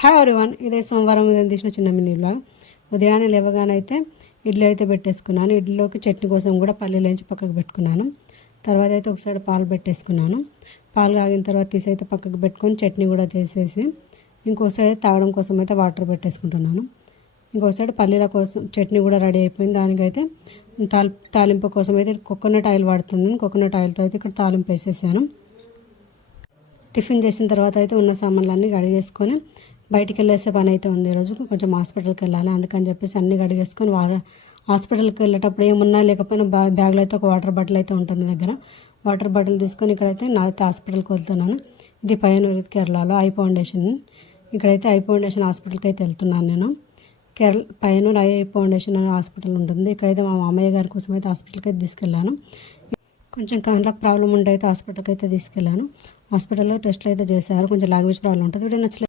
Hi everyone, ఇదే సోమవారం ఉదయం తీసిన చిన్న మినీ వ్లాగ్. ఉదయాన్నే లేవగానే అయితే ఇడ్లీ అయితే పెట్టేసుకున్నాను. ఇడ్లీలోకి చట్నీ కోసం కూడా పల్లీలు వేయించి పక్కకు పెట్టుకున్నాను. తర్వాత అయితే ఒకసారి పాలు పెట్టేసుకున్నాను. పాలు కాగిన తర్వాత తీసి అయితే పక్కకు పెట్టుకొని చట్నీ కూడా చేసేసి ఇంకోసారి తాగడం కోసం అయితే వాటర్ పెట్టేసుకుంటున్నాను. ఇంకోసారి పల్లీల కోసం చట్నీ కూడా రెడీ అయిపోయింది. దానికైతే తాలింపు కోసం అయితే కోకోనట్ ఆయిల్ వాడుతున్నాను. కోకోనట్ ఆయిల్తో అయితే ఇక్కడ తాలింపు వేసేసాను. టిఫిన్ చేసిన తర్వాత అయితే ఉన్న సామాన్లన్నీ కడిగేసుకొని బయటికి వెళ్ళేసే పని అయితే ఉంది. ఈరోజు కొంచెం హాస్పిటల్కి వెళ్ళాలి, అందుకని చెప్పేసి అన్నీ కడిగేసుకొని హాస్పిటల్కి వెళ్ళేటప్పుడు ఏమున్నా లేకపోయినా బ్యాగ్లో అయితే ఒక వాటర్ బాటిల్ అయితే ఉంటుంది దగ్గర. వాటర్ బాటిల్ తీసుకొని ఇక్కడైతే నాకైతే హాస్పిటల్కి వెళ్తున్నాను. ఇది పయ్యనూరు కేరళలో ఐ ఫౌండేషన్. ఇక్కడైతే ఐ ఫౌండేషన్ హాస్పిటల్కి అయితే వెళ్తున్నాను నేను. పయ్యనూరు ఐ ఫౌండేషన్ అనే హాస్పిటల్ ఉంటుంది. ఇక్కడైతే మా మామయ్య గారి కోసం అయితే హాస్పిటల్కి అయితే తీసుకెళ్ళాను. కొంచెం కళ్ళకి ప్రాబ్లం ఉంటే అయితే హాస్పిటల్కి అయితే తీసుకెళ్ళాను. హాస్పిటల్లో టెస్ట్లు అయితే చేశారు. కొంచెం లాంగ్వేజ్ ప్రాబ్లం ఉంటుంది. వీడియో నచ్చలేదు.